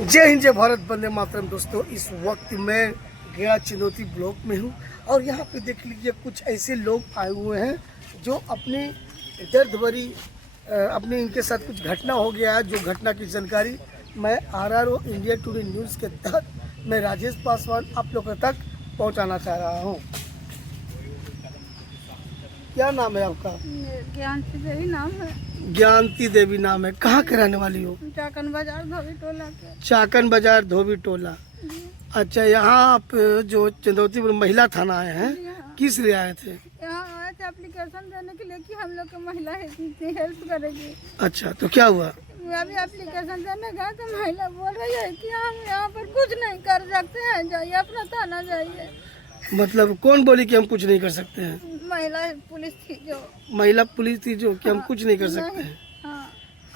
जय हिंद, जय भारत, वंदे मातरम। दोस्तों, इस वक्त मैं गया चिनौती ब्लॉक में हूँ और यहाँ पे देख लीजिए कुछ ऐसे लोग आए हुए हैं जो अपनी दर्द भरी अपने इनके साथ कुछ घटना हो गया है। जो घटना की जानकारी मैं RRO इंडिया टुडे न्यूज़ के तहत मैं राजेश पासवान आप लोगों तक पहुँचाना चाह रहा हूँ। क्या नाम है आपका? ज्ञानती देवी नाम है। ज्ञानती देवी नाम है। कहाँ के रहने वाली हो? चाकन बाजार धोबी टोला के। चाकन बाजार धोबी टोला। अच्छा, यहाँ आप जो चिनौती महिला थाना आए हैं, किस लिए आए थे? यहाँ आए थे एप्लीकेशन देने के लिए कि हम लोग को महिला हेल्प करेगी। अच्छा, तो क्या हुआ? अभी एप्लीकेशन देने गए तो महिला बोल रही है कि हम यहाँ पर कुछ नहीं कर सकते हैं, जाइए अपना थाना जाइए। मतलब कौन बोली कि हम कुछ नहीं कर सकते हैं? महिला पुलिस थी जो। महिला पुलिस थी जो कि हम कुछ नहीं कर सकते हैं? हाँ।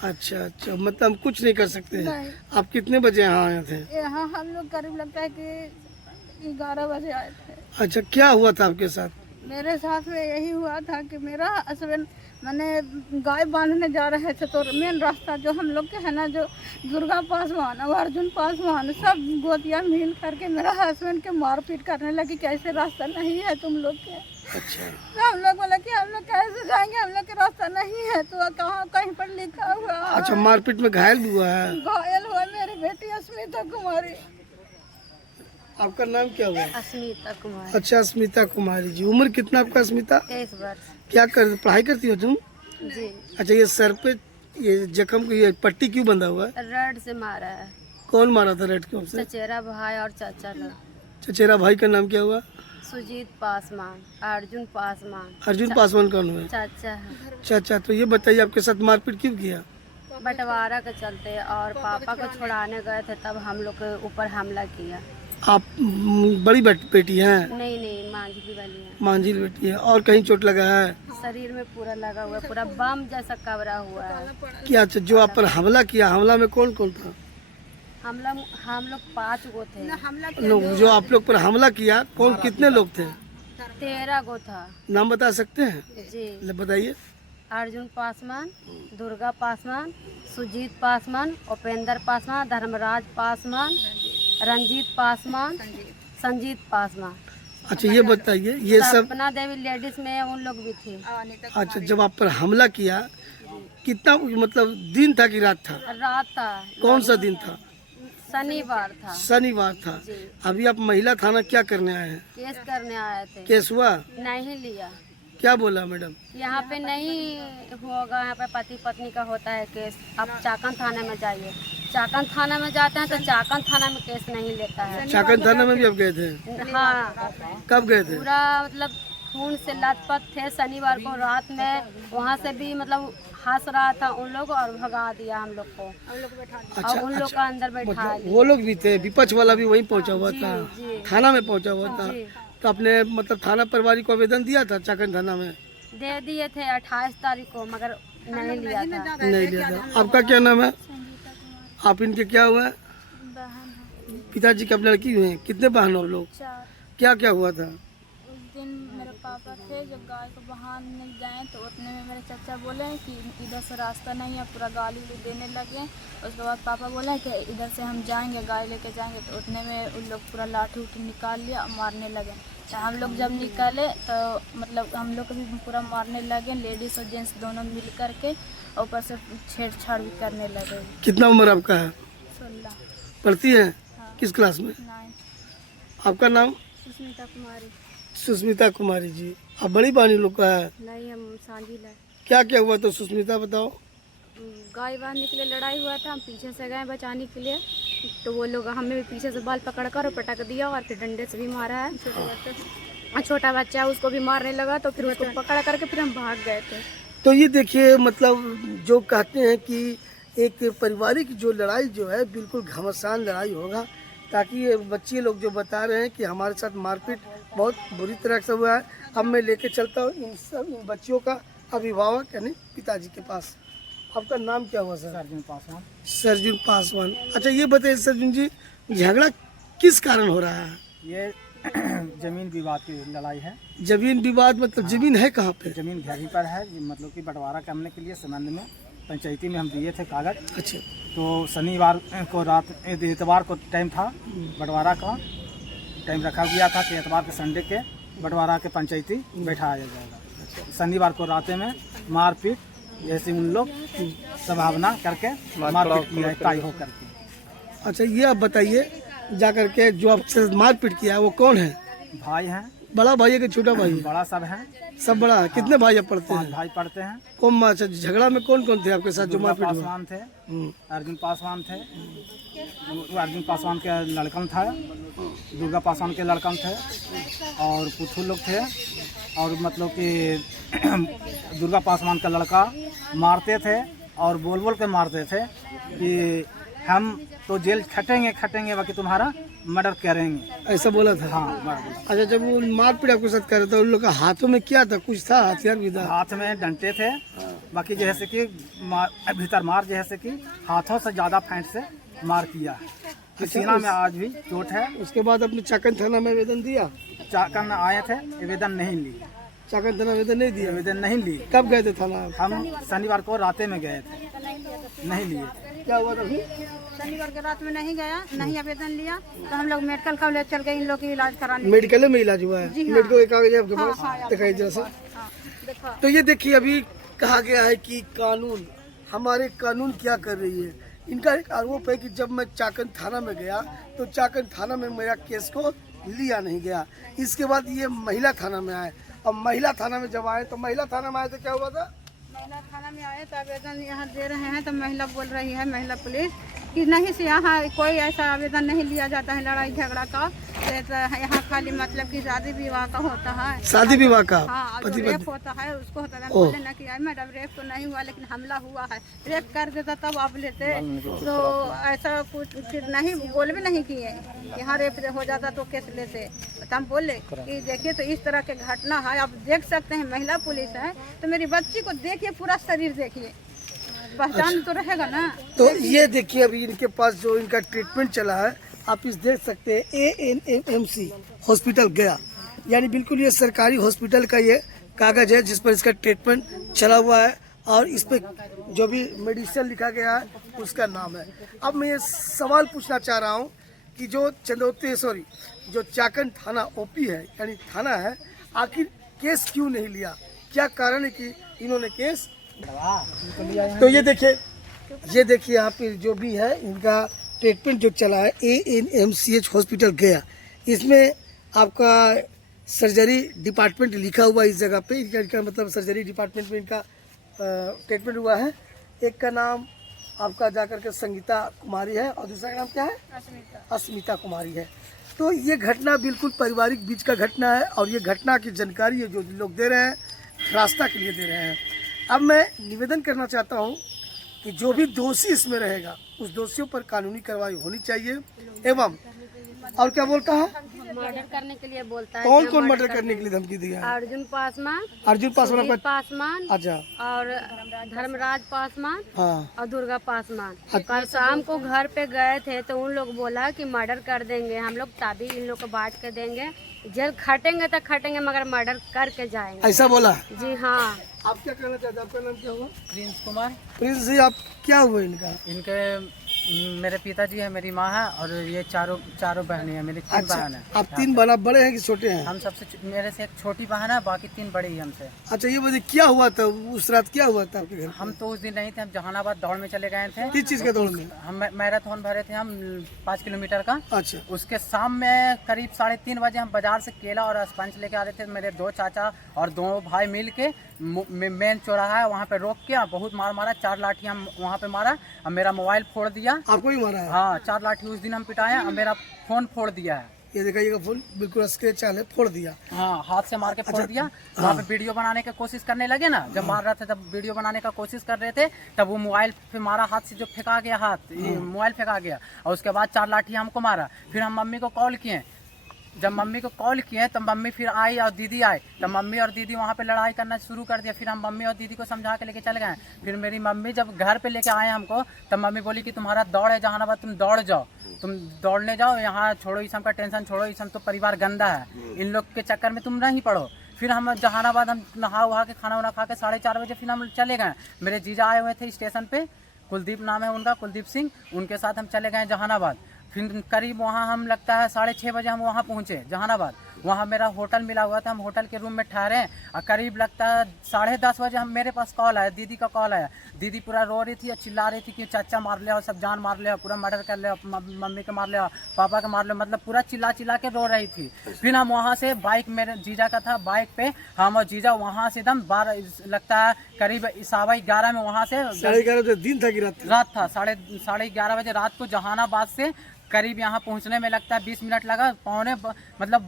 अच्छा, मतलब हम कुछ नहीं कर सकते हैं। नहीं। आप कितने बजे यहाँ आए थे? यहाँ हम लोग करीब लगता है कि 11 बजे आए थे। अच्छा, क्या हुआ था आपके साथ? मेरे साथ में यही हुआ था कि मेरा हस्बैंड मैंने गाय बांधने जा रहे थे तो मेन रास्ता जो हम लोग के है ना, जो दुर्गा पासवान और अर्जुन पासवान सब गोतियाँ मिल करके मेरा हस्बैंड के मारपीट करने लगी कि ऐसे रास्ता नहीं है तुम लोग के। अच्छा, तो हम लोग बोले कि हम लोग कैसे जाएंगे, हम लोग के रास्ता नहीं है। तो कहाँ कहीं पर लिखा हुआ। अच्छा, मारपीट में घायल भी हुआ है? घायल हुआ मेरी बेटी स्मिता कुमारी। आपका नाम क्या हुआ? स्मिता कुमारी। अच्छा, स्मिता कुमारी जी। उम्र कितना आपका स्मिता? 23 वर्ष। क्या कर पढ़ाई करती हो तुम? जी। अच्छा, ये सर पे ये जख्म ये पट्टी क्यों बंधा हुआ है? रड से मारा है। कौन मारा था रेड के से? चचेरा भाई और चाचा लोग। चचेरा भाई का नाम क्या हुआ? सुजीत पासवान, अर्जुन पासवान। अर्जुन पासवान कौन हुआ? चाचा है। चाचा। तो ये बताइए आपके साथ मारपीट क्यों किया? बंटवारा के चलते और पापा को छुड़ाने गए थे तब हम लोग के ऊपर हमला किया। आप बड़ी बेटी हैं? नहीं, मांझी वाली है। मांझी बेटी है। और कहीं चोट लगा है? शरीर में पूरा लगा हुआ है, पूरा बम जैसा कवरा हुआ है। क्या? अच्छा, जो आप पर हमला किया, हमला में कौन कौन था? हम लोग 5 गो थे। लोग जो आप लोग पर हमला किया, कौन कितने लोग थे? 13 गो था। नाम बता सकते हैं? जी। बताइए। अर्जुन पासवान, दुर्गा पासवान, सुजीत पासवान, उपेंद्र पासवान, धर्मराज पासवान, रंजीत पासवान, संजीत पासवान। अच्छा, ये बताइए, ये सब सपना देवी लेडीज में उन लोग भी थे। अच्छा, जब आप पर हमला किया कितना मतलब दिन था कि रात था? रात था। कौन सा दिन था? शनिवार था। शनिवार था। जी। अभी आप महिला थाना क्या करने आए हैं? केस करने आए थे। केस हुआ? नहीं लिया। क्या बोला मैडम? यहाँ पे नहीं होगा, यहाँ पे पति पत्नी का होता है केस। आप चाकन थाने में जाइए। चाकन थाना में जाते हैं तो चाकन थाना में केस नहीं लेता है। चाकन थाना में भी आप गए थे? हाँ। कब गए थे? पूरा मतलब खून से लथपथ थे। शनिवार को रात में वहाँ से भी मतलब हंस रहा था उन लोग और भगा दिया हम लोग को। अच्छा, और उन लोग का अंदर बैठा मतलब वो लोग भी थे, विपक्ष वाला भी वहीं पहुंचा हुआ था, जी। थाना में पहुंचा हुआ था। जी। तो आपने मतलब थाना प्रभारी को आवेदन दिया था चाकन थाना में? दे दिए थे 28 तारीख को, मगर नहीं लिया था। नहीं लिया था। आपका क्या नाम है? आप इनके क्या हुआ? पिताजी की आप लड़की हुए? कितने बहन हो लोग? 4। क्या क्या हुआ था? उस दिन मेरे पापा थे, जब गाय को बहाने गए तो उतने में मेरे चाचा बोले कि इधर से रास्ता नहीं है, पूरा गाली देने लगे। उसके बाद पापा बोले कि इधर से हम जाएंगे, गाय लेके जाएंगे। तो उतने में उन लोग पूरा लाठी उठी निकाल लिया और मारने लगे। तो हम लोग जब निकाले तो मतलब हम लोग को भी पूरा मारने लगे, लेडीज़ और जेंट्स दोनों मिल करके। ऊपर से छेड़छाड़ भी करने लगे। कितना उम्र आपका है? 16। पढ़ती हैं? हाँ। किस क्लास में? 9। आपका नाम? सुस्मिता कुमारी। सुस्मिता कुमारी जी। आप बड़ी बहनी लोग का है? नहीं, हम सांझिल है। क्या क्या हुआ तो सुस्मिता बताओ। गाय बांधने के लिए लड़ाई हुआ था, हम पीछे से गए बचाने के लिए। तो वो लोग हमें भी पीछे से बाल पकड़ कर और पटक दिया और फिर डंडे से भी मारा है। छोटा बच्चा है, उसको भी मारने लगा। तो फिर उसको पकड़ करके फिर हम भाग गए थे। तो ये देखिए, मतलब जो कहते हैं कि एक पारिवारिक जो लड़ाई जो है बिल्कुल घमासान लड़ाई होगा, ताकि ये बच्चे लोग जो बता रहे हैं कि हमारे साथ मारपीट बहुत बुरी तरह से हुआ है। अब मैं लेके चलता हूँ इन बच्चियों का अभिभावक यानी पिताजी के पास। आपका नाम क्या हुआ सर? अर्जुन पासवान। सरजुन पासवान। अच्छा, ये बताइए सरजुन जी, झगड़ा किस कारण हो रहा है? ये जमीन विवाद की लड़ाई है। जमीन विवाद मतलब जमीन है कहाँ पे? जमीन घेरी पर है, मतलब कि बंटवारा करने के लिए संबंध में पंचायती में हम दिए थे कागज। अच्छा। तो शनिवार को रात इतवार को टाइम था, बंटवारा का टाइम रखा गया था कि इतवार के संडे के बंटवारा के पंचायती बैठाया जाएगा। शनिवार को रातें में मारपीट जैसे उन लोग संभावना करके मारपीट किया है ताई हो करके। अच्छा, ये आप बताइए जा करके जो आपसे मारपीट किया है वो कौन है? भाई हैं, बड़ा भाई है कि छोटा भाई है? बड़ा सब है, सब बड़ा है। कितने भाई आप पढ़ते 5 हैं? भाई पढ़ते हैं। कौन? अच्छा, झगड़ा में कौन कौन थे आपके साथ जो दुर्गा मारपीट हुआ? पासवान थे, हम्म, अर्जुन पासवान थे, अर्जुन पासवान के लड़कन था, दुर्गा पासवान के लड़कन थे और कुछ लोग थे। और मतलब कि दुर्गा पासवान का लड़का मारते थे और बोल बोल के मारते थे कि हम तो जेल खटेंगे बाकी तुम्हारा मर्डर करेंगे, ऐसा बोला था? हाँ मर्डर। अच्छा, जब वो मारपीट आपके साथ कर रहे थे उन लोग के हाथों में क्या था? कुछ था? हथियार भी था? हाथ में डंटे थे, बाकी जैसे कि भीतर मार जैसे कि हाथों से ज़्यादा फेंट से मार किया। सीना में आज भी चोट है। उसके बाद अपने चाकन थाना में आवेदन दिया? चाकन आए थे, आवेदन नहीं ली, चाकन थाना आवेदन नहीं दिया? आवेदन नहीं ली। कब गए थे थाना? हम शनिवार को रातें में गए थे, नहीं लिए थे। क्या हुआ था? शनिवार के रात में नहीं गया, नहीं आवेदन लिया, तो हम लोग मेडिकल कॉलेज चल गए इन लोग की इलाज कराने। मेडिकल में इलाज हुआ है? जी हाँ। मेडिकल के कागज है आपके हाँ, पास? हाँ, दिखाई जरा सा। हाँ, देखो तो ये देखिए, अभी कहा गया है कि कानून, हमारे कानून क्या कर रही है। इनका एक आरोप है कि जब मैं चाकन थाना में गया तो चाकन थाना में मेरा केस को लिया नहीं गया। इसके बाद ये महिला थाना में आए और महिला थाना में जब आए तो महिला थाना में आए तो क्या हुआ था? महिला थाना में आए तो आवेदन यहाँ दे रहे हैं तो महिला बोल रही है, महिला पुलिस, कि नहीं से यहाँ कोई ऐसा आवेदन नहीं लिया जाता है लड़ाई झगड़ा का। तो यहाँ खाली मतलब कि शादी विवाह का होता है। शादी विवाह का? हाँ, जो पति रेप पत्नी? होता है उसको होता है। ओह। बोले ना कि मैडम रेप तो नहीं हुआ लेकिन हमला हुआ है, रेप कर देता तब आप लेते। तो ऐसा कुछ फिर नहीं बोल भी नहीं किए, यहाँ रेप हो जाता तो केस लेते। तो हम बोले कि देखिए तो इस तरह के घटना है, आप देख सकते हैं महिला पुलिस है तो मेरी बच्ची को देखिए, पूरा शरीर देखिए, पहचान तो रहेगा ना। तो ये देखिए, अभी इनके पास जो इनका ट्रीटमेंट चला है आप इस देख सकते हैं, ANMMC हॉस्पिटल गया, यानी बिल्कुल ये सरकारी हॉस्पिटल का ये कागज है जिस पर इसका ट्रीटमेंट चला हुआ है और इस पे जो भी मेडिसिन लिखा गया है उसका नाम है। अब मैं ये सवाल पूछना चाह रहा हूँ कि जो जो चाकन थाना OP है यानी थाना है, आखिर केस क्यों नहीं लिया? क्या कारण है कि इन्होंने केस? तो ये देखिए यहाँ पे जो भी है इनका ट्रीटमेंट जो चला है ANMCH हॉस्पिटल गया, इसमें आपका सर्जरी डिपार्टमेंट लिखा हुआ है इस जगह पे। इनका मतलब सर्जरी डिपार्टमेंट में इनका ट्रीटमेंट हुआ है। एक का नाम आपका जाकर के संगीता कुमारी है और दूसरा का नाम क्या है? अस्मिता कुमारी है। तो ये घटना बिल्कुल पारिवारिक बीच का घटना है और ये घटना की जानकारी है जो लोग दे रहे हैं, रास्ता के लिए दे रहे हैं। अब मैं निवेदन करना चाहता हूँ कि जो भी दोषी इसमें रहेगा उस दोषियों पर कानूनी कार्रवाई होनी चाहिए। एवं और क्या बोलता है? मर्डर करने के लिए बोलता है। कौन कौन मर्डर करने के लिए धमकी दिया है? अर्जुन पासवान, अर्जुन पासवान सुजीत पासवान, अच्छा, और धर्मराज पासवान हाँ, और दुर्गा पासवान। कल शाम को घर पे गए थे तो उन लोग बोला कि मर्डर कर देंगे हम लोग, तभी इन लोग को बांट के देंगे, जेल खटेंगे तो खटेंगे मगर मर्डर करके जाएंगे। ऐसा बोला? जी हाँ। आप क्या कहना चाहते हैं? आपका नाम क्या होगा? प्रिंस कुमार। प्रिंस जी, आप क्या हुए इनका? इनके मेरे पिताजी है, मेरी माँ है और ये चारों बहनें हैं, मेरी 3 अच्छा, बहन है। आप 3 बहन, आप बड़े हैं कि छोटे हैं? हम सबसे मेरे से एक छोटी बहन है, बाकी 3 बड़ी ही हमसे। अच्छा, ये बताइए क्या हुआ था उस रात? क्या हुआ था आपके घर? हम तो उस दिन नहीं थे, हम जहानाबाद दौड़ में चले गए थे। किस चीज का दौड़ में? हम मैराथन भरे थे हम 5 किलोमीटर का। अच्छा, उसके शाम में करीब 3:30 बजे हम बाजार से केला और स्पंज लेके आ रहे थे। मेरे 2 चाचा और 2 भाई मिल के मेन चौराहा है वहाँ पे रोक के बहुत मारा, 4 लाठी हम वहाँ पे मारा और मेरा मोबाइल फोड़ दिया। आपको ही मारा है? हाँ, 4 लाठी उस दिन हम पिटाए और मेरा फोन फोड़ दिया है। ये दिखाइएगा, फोन बिल्कुल स्क्रैच चाल है, फोड़ दिया। हाँ, हाथ से मार के फोड़ दिया। वहाँ पे वीडियो बनाने की कोशिश करने लगे ना, जब मार रहे थे तब वीडियो बनाने का कोशिश कर रहे थे, तब वो मोबाइल पे मारा, हाथ से जो फेंका गया, मोबाइल फेंका गया और उसके बाद 4 लाठी हमको मारा। फिर हम मम्मी को कॉल किए, जब मम्मी को कॉल किए तब मम्मी फिर आई और दीदी आए, तब मम्मी और दीदी वहाँ पे लड़ाई करना शुरू कर दिया। फिर हम मम्मी और दीदी को समझा के लेके चल गए। फिर मेरी मम्मी जब घर पे लेके आए हमको, तब मम्मी बोली कि तुम्हारा दौड़ है जहानाबाद, तुम दौड़ जाओ, तुम दौड़ने जाओ, यहाँ छोड़ो, इस सब का टेंशन छोड़ो, इस सब तो परिवार गंदा है, इन लोग के चक्कर में तुम नहीं पड़ो। फिर हम जहानाबाद हम नहा वहा के खाना वाना खा के 4:30 बजे फिर हम चले गए। मेरे जीजा आए हुए थे स्टेशन पे, कुलदीप नाम है उनका, कुलदीप सिंह, उनके साथ हम चले गए जहानाबाद। फिर करीब वहाँ हम लगता है 6:30 बजे हम वहाँ पहुँचे जहानाबाद। वहाँ मेरा होटल मिला हुआ था, हम होटल के रूम में ठहरे और करीब लगता है 10:30 बजे हम मेरे पास कॉल आया, दीदी का कॉल आया। दीदी पूरा रो रही थी और चिल्ला रही थी कि चाचा मार लिया, सब जान मार लिया, पूरा मर्डर कर लिया, मम्मी के मार लिया, पापा के मार लिया, मतलब पूरा चिल्ला चिल्ला के रो रही थी। फिर हम वहाँ से बाइक, मेरे जीजा का था, बाइक पे हम और जीजा वहाँ से एकदम 12 लगता है करीब 11:15 में वहाँ से 11:30 बजे दिन था कि रात था 11:30 बजे रात को जहानाबाद से करीब यहाँ पहुँचने में लगता है 20 मिनट लगा। पौने मतलब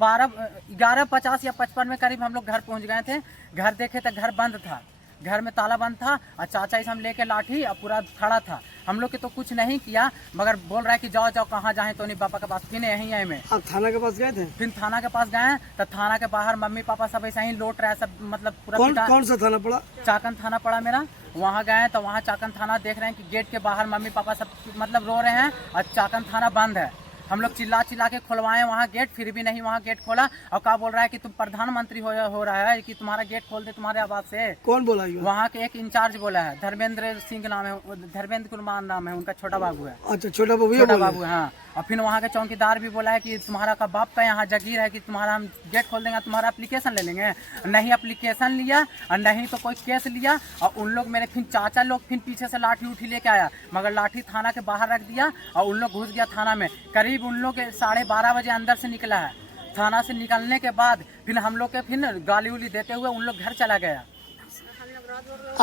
11:50 या 55 में करीब हम लोग घर पहुँच गए थे। घर देखे तो घर बंद था, घर में ताला बंद था और चाचा इस हम लेके लाठी और पूरा खड़ा था। हम लोग के तो कुछ नहीं किया, मगर बोल रहा है कि जाओ जाओ कहाँ जाए तो नहीं पापा के पास। फिर यहीं आए में आप थाना के पास गए थे? फिर थाना के पास गए तो थाना के बाहर मम्मी पापा सब ऐसा ही लौट रहे, सब मतलब पूरा कौन सा थाना पड़ा? चाकन थाना पड़ा मेरा। वहाँ गए तो वहाँ चाकन थाना देख रहे हैं कि गेट के बाहर मम्मी पापा सब मतलब रो रहे हैं और चाकन थाना बंद है। हम लोग चिल्ला चिल्ला के खुलवाए वहाँ गेट, फिर भी नहीं वहाँ गेट खोला। और क्या बोल रहा है कि तुम प्रधानमंत्री हो रहा है कि तुम्हारा गेट खोल दे तुम्हारे आवाज से। कौन बोला ये? वहाँ के एक इंचार्ज बोला है, धर्मेंद्र सिंह नाम है, धर्मेंद्र कुमार नाम है उनका, छोटा बाबू है। अच्छा, छोटा बाबू है हाँ। और फिर वहाँ के चौकीदार भी बोला है कि तुम्हारा का बाप का यहाँ जागीर है कि तुम्हारा हम गेट खोल देंगे, तुम्हारा एप्लीकेशन ले लेंगे। नहीं एप्लीकेशन लिया और नहीं तो कोई केस लिया। और उन लोग मेरे फिर चाचा लोग फिर पीछे से लाठी उठी लेके आया, मगर लाठी थाना के बाहर रख दिया और उन लोग घुस गया थाना में। करीब उन लोग 12:30 बजे अंदर से निकला है। थाना से निकलने के बाद फिर हम लोग के फिर गाली उली देते हुए उन लोग घर चला गया।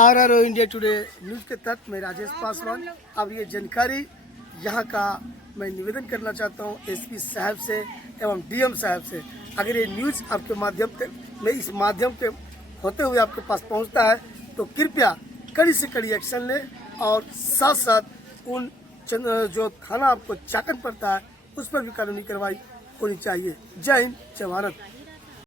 RRO इंडिया टुडे न्यूज के तहत मैं राजेश पासवान। अब ये जानकारी यहाँ का मैं निवेदन करना चाहता हूँ SP साहब से एवं DM साहब से। अगर ये न्यूज़ आपके माध्यम से मैं इस माध्यम के होते हुए आपके पास पहुँचता है तो कृपया कड़ी से कड़ी एक्शन लें और साथ साथ उन जो थाना आपको चाकन पड़ता है उस पर भी कानूनी कार्रवाई होनी चाहिए। जय हिंद, जय भारत।